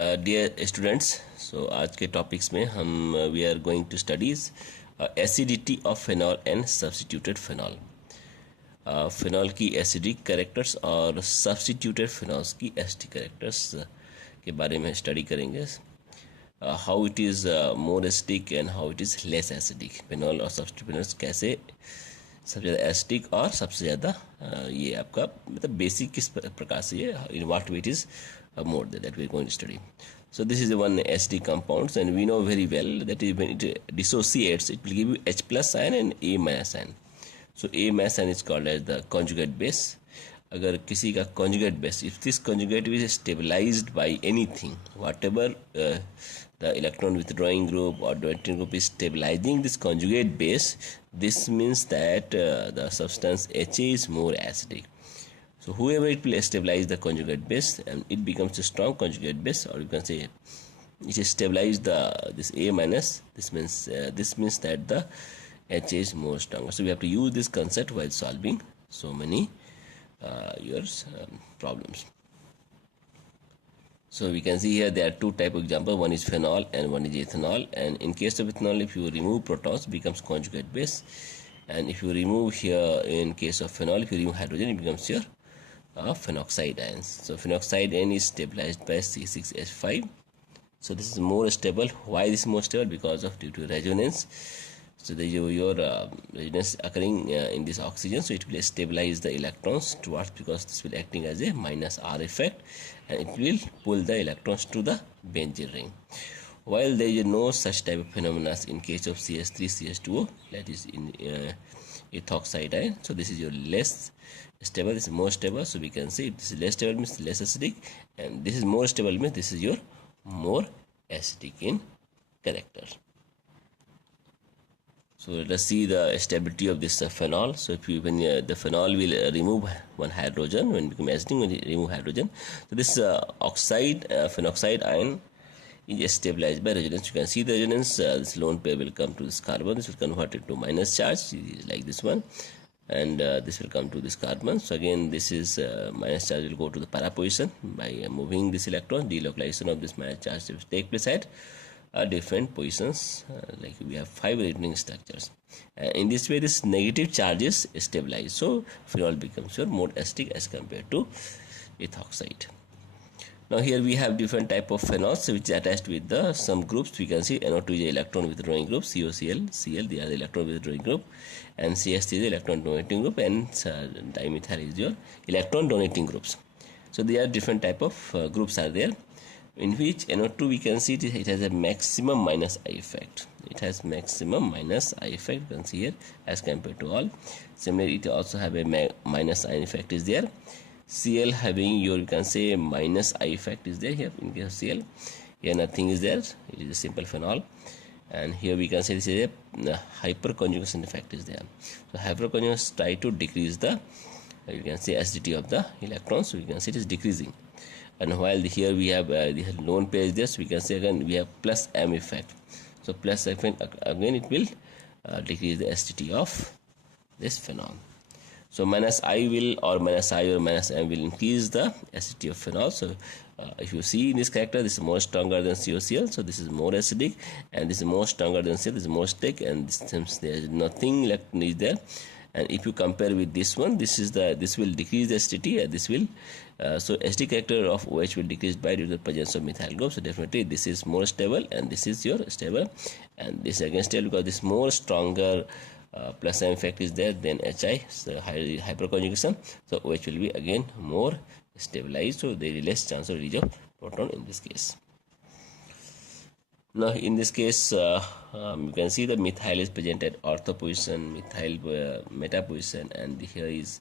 Dear students, सो आज के topics में हम we are going to studies acidity of phenol and substituted phenol. Phenol की एसिडिक कैरेक्टर्स और सब्स्टिट्यूटेड फेनॉल्स की एसिडिक कैरेक्टर्स के बारे में स्टडी करेंगे। How it is more acidic and how it is less acidic. Phenol और substituteds कैसे सबसे ज़्यादा एसिडिक और सबसे ज़्यादा ये आपका मतलब बेसिक किस प्रकार से ये in what way it is more that we are going to study. So this is the one acidic compounds, and we know very well that when it dissociates, it will give you H plus ion and A minus ion. So A minus ion is called as the conjugate base. अगर किसी का conjugate base, if this conjugate is stabilized by anything, whatever the electron withdrawing group or donating group is stabilizing this conjugate base, this means that the substance HA is more acidic. So whoever it will stabilize the conjugate base and it becomes a strong conjugate base, or you can say it is stabilized this A minus. This means that the HA is more stronger. So we have to use this concept while solving so many problems. So we can see here there are two type of example. One is phenol and one is ethanol. And in case of ethanol, if you remove protons, it becomes conjugate base. And if you remove here in case of phenol, if you remove hydrogen, it becomes your phenoxide ions. So phenoxide ion is stabilized by C6H5. So this is more stable. Why this is more stable? Because of due to resonance. So the your resonance occurring in this oxygen, so it will stabilize the electrons towards, because this will acting as a minus R effect, and it will pull the electrons to the benzene ring. While there is no such type of phenomena in case of CH3 CH2O, that is in ethoxide ion. So this is your less stable, this is more stable. So we can say if this is less stable means less acidic, and this is more stable means this is your more acidic in character. So let us see the stability of this phenol. So if you when the phenol will remove one hydrogen, when it become acidic, when you remove hydrogen, so this oxide phenoxide ion is stabilized by resonance. You can see the resonance. This lone pair will come to this carbon. This will convert it to minus charge, like this one, and this will come to this carbon. So again, this is minus charge will go to the para position by moving this electron. Delocalization of this minus charge will take place at different positions. Like we have 5 returning structures. In this way, this negative charge is stabilized. So phenol becomes your more acidic as compared to ethoxide. Now here we have different type of phenols which is attached with the some groups. We can see NO2 is electron withdrawing group, COCl, Cl, they are the electron withdrawing group, and CH3 is the electron donating group, and dimethyl is your electron donating groups. So there are different type of groups are there, in which NO2 we can see it has a maximum minus I effect. It has maximum minus I effect, you can see here, as compared to all. Similarly, it also have a minus I effect is there. Cl having your, you can say, minus I effect is there here in case of Cl. Here nothing is there, it is a simple phenol. And here we can say this is a hyperconjugation effect is there. So hyperconjugation try to decrease the you can say acidity of the electrons. So you can see it is decreasing. And while here we have the lone pair is there, so we can say again we have plus M effect. So plus effect again it will decrease the acidity of this phenol. So minus I will, or minus I or minus M will increase the acidity of phenol. So if you see in this character, this is more stronger than COCl, so this is more acidic, and this is more stronger than Cl, this is more acidic, and this seems there is nothing left is there. And if you compare with this one, this will decrease the acidity, and this will so acidic character of OH will decrease by due to the presence of methyl group. So definitely this is more stable, and this is your stable, and this again stable because this more stronger plus M effect is there, then HI, so hyperconjugation, so OH will be again more stabilized, so there is less chance of release of proton in this case. Now in this case you can see the methyl is present at ortho position, methyl meta position, and here is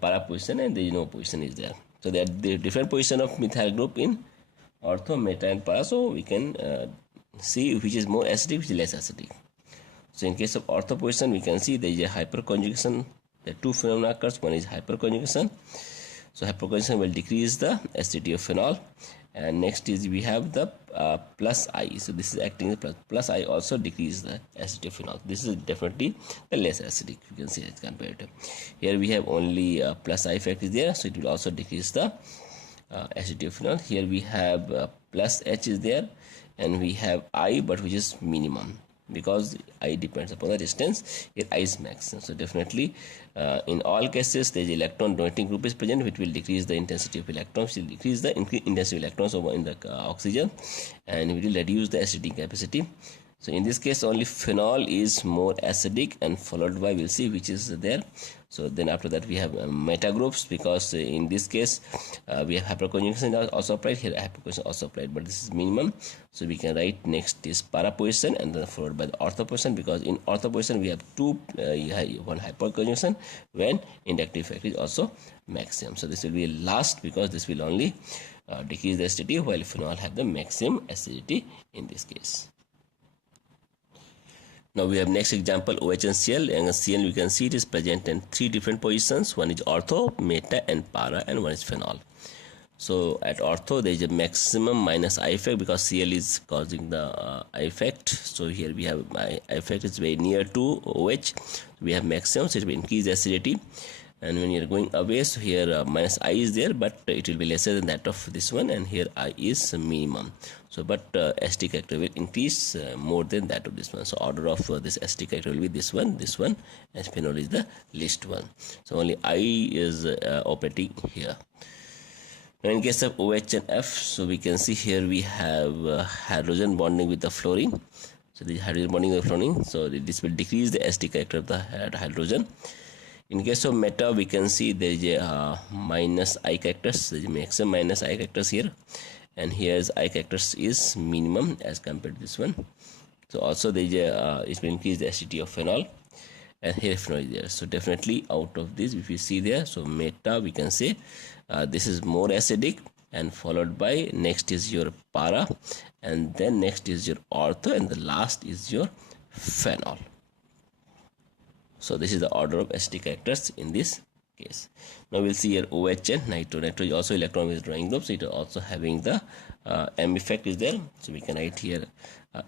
para position, and the no position is there. So there are the different position of methyl group in ortho, meta, and para, so we can see which is more acidic, which is less acidic. So in case of ortho position, we can see there is a hyperconjugation. The two phenomena occurs. One is hyperconjugation. So hyperconjugation will decrease the acidity of phenol. And next is we have the plus I. So this is acting as plus I also decrease the acidity of phenol. This is definitely the less acidic. You can see as compared to here we have only plus I effect is there. So it will also decrease the acidity of phenol. Here we have plus H is there, and we have I, but which is minimum, because I depends upon the distance. Here I is maximum. So definitely in all cases there is electron donating group is present, which will decrease the intensity of electrons, will decrease the intensity of electrons over in the oxygen, and it will reduce the acidity capacity. So in this case only phenol is more acidic, and followed by, we'll see which is there. So then after that we have meta groups, because in this case we have hyperconjugation also applied. Here hyperconjugation also applied, but this is minimum. So we can write next is para position, and then followed by the ortho position, because in ortho position we have one hyperconjugation when inductive effect is also maximum. So this will be last, because this will only decrease the acidity, while phenol have the maximum acidity in this case. Now we have next example, OH and Cl. And Cl, you can see it is present in 3 different positions. One is ortho, meta, and para, and one is phenol. So at ortho there is a maximum minus I effect, because Cl is causing the I effect. So here we have I effect is very near to OH. We have maximum, so it will increase acidity. And when you are going away, so here minus I is there, but it will be lesser than that of this one, and here I is minimum. So but acidic character will increase more than that of this one. So order of this acidic character will be this one, and phenol is the least one. So only I is operating here. Now in case of OH and F, so we can see here we have hydrogen bonding with the fluorine. So the hydrogen bonding with fluorine, so this will decrease the acidic character of the hydrogen. In case of meta, we can see there is a minus I characters, there is maximum minus I characters here, and here's I characters is minimum as compared to this one. So also there is a it will increase the acidity of phenol, and here phenol is there. So definitely out of this, if you see there, so meta we can say this is more acidic, and followed by next is your para, and then next is your ortho, and the last is your phenol. So this is the order of acidic characters in this case. Now we'll see here OH and nitro. Nitro is also electron withdrawing group, so it is also having the M effect is there. So we can write here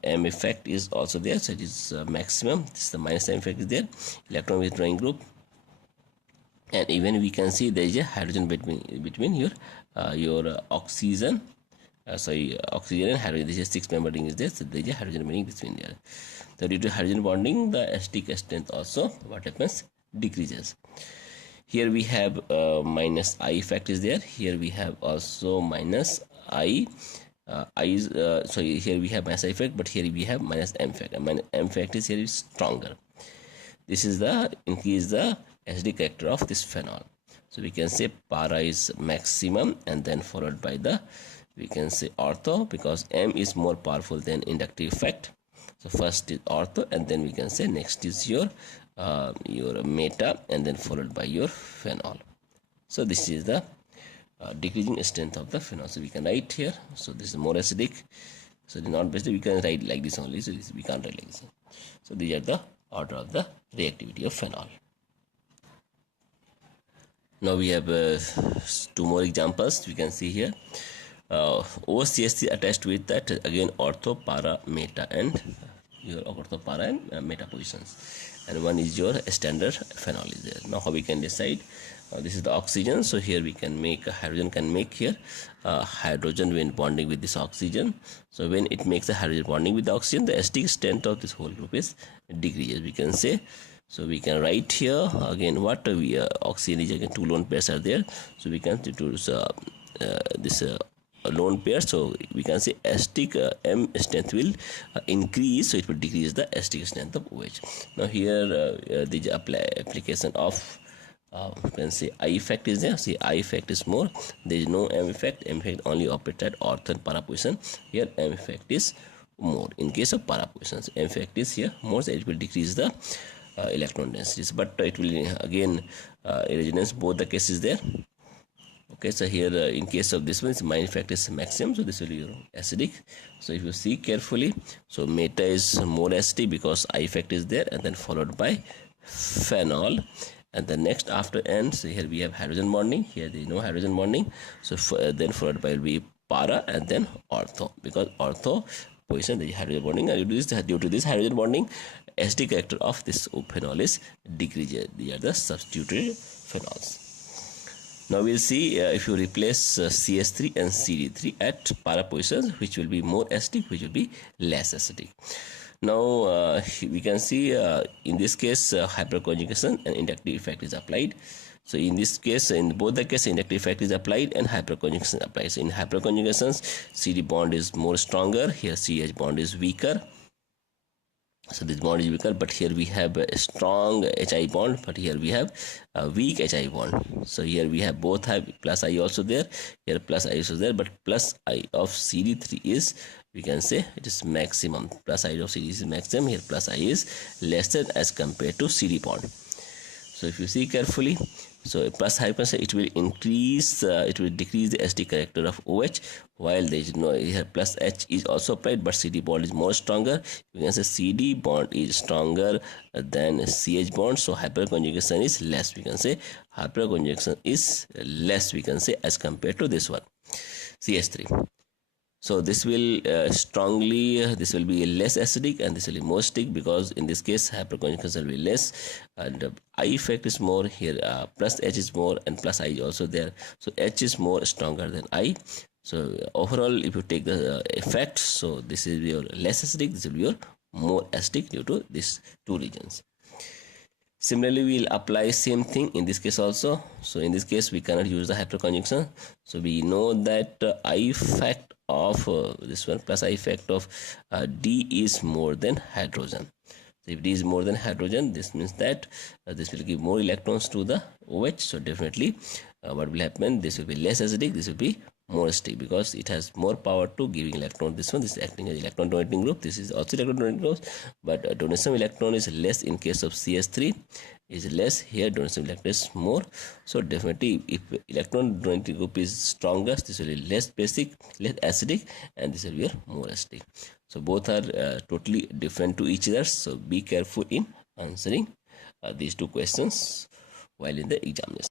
M effect is also there, so it is maximum. This is the minus M effect is there, electron withdrawing group. And even we can see there is a hydrogen between your oxygen. Oxygen and hydrogen. This is 6-member ring is there, so there is a hydrogen bonding between there. So due to hydrogen bonding, the acidic strength also what happens, decreases. Here we have minus I effect is there. Here we have also minus I. Here we have minus I effect, but here we have minus M effect. And minus M effect is here is stronger. This is the increase the acidic character of this phenol. So we can say para is maximum, and then followed by the, we can say ortho, because M is more powerful than inductive effect. So first is ortho, and then we can say next is your meta, and then followed by your phenol. So this is the decreasing strength of the phenol. So we can write here. So this is more acidic. So the not basically we can write like this only. So this, we can't write like this. So these are the order of the reactivity of phenol. Now we have 2 more examples. We can see here. OCS attached with that again ortho, para, meta, and your ortho, para, and meta positions, and one is your standard phenol is there. Now how we can decide? This is the oxygen, so here we can make hydrogen can make here hydrogen when bonding with this oxygen. So when it makes a hydrogen bonding with the oxygen, the acidic strength of this whole group is decreases, we can say. So we can write here again what we oxygen is again 2 lone pairs are there, so we can do this lone pair. So we can say acidic M strength will increase, so it will decrease the acidic strength of OH. Now here there is application of you can say I effect is there. See, I effect is more, there is no M effect. M effect only operates at ortho and para position. Here M effect is more in case of para positions. M effect is here more, so it will decrease the electron densities, but it will again resonance both the cases there. Okay, so here in case of this one, my effect is maximum, so this will be acidic. So if you see carefully, so meta is more acidic because I effect is there, and then followed by phenol, and the next after N, so here we have hydrogen bonding, here there is no hydrogen bonding, so then followed by will be para, and then ortho, because ortho position there is hydrogen bonding, and due to this hydrogen bonding, acidic character of this phenol is decreased. These are the substituted phenols. Now we'll see if you replace CS3 and CD3 at para positions, which will be more acidic, which will be less acidic. Now we can see in this case hyperconjugation and inductive effect is applied. So in this case, in both the cases, inductive effect is applied and hyperconjugation applies. So in hyperconjugations, CD bond is more stronger. Here CH bond is weaker. So this bond is weaker, but here we have a strong HI bond, but here we have a weak HI bond. So here we have both have plus I also there, here plus I also there, but plus I of CD3 is, we can say it is maximum. Plus I of CD is maximum, here plus I is lesser as compared to CD bond. So if you see carefully, so plus hyperconjugation, it will increase, it will decrease the acidic character of OH, while there is no, here plus H is also applied, but CD bond is more stronger. You can say CD bond is stronger than CH bond, so hyperconjugation is less. We can say hyperconjugation is less, we can say, as compared to this one, CH3. So this will this will be less acidic and this will be more acidic, because in this case hyperconjugation will be less and I effect is more. Here plus H is more and plus I is also there, so H is more stronger than I. So overall, if you take the effect, so this is your less acidic, this will be your more acidic due to these two regions. Similarly, we will apply same thing in this case also. So in this case, we cannot use the hyperconjugation. So we know that I effect of this one plus I effect of D is more than hydrogen. So if D is more than hydrogen, this means that this will give more electrons to the OH. So definitely what will happen, this will be less acidic, this will be more acidic, because it has more power to giving electron. This one, this is acting as electron donating group, this is also electron donating group, but donation electron is less in case of CS3 is less, here donation electron is more. So definitely if electron donating group is strongest, this will be less basic, less acidic, and this will be more acidic. So both are totally different to each other, so be careful in answering these two questions while in the examination.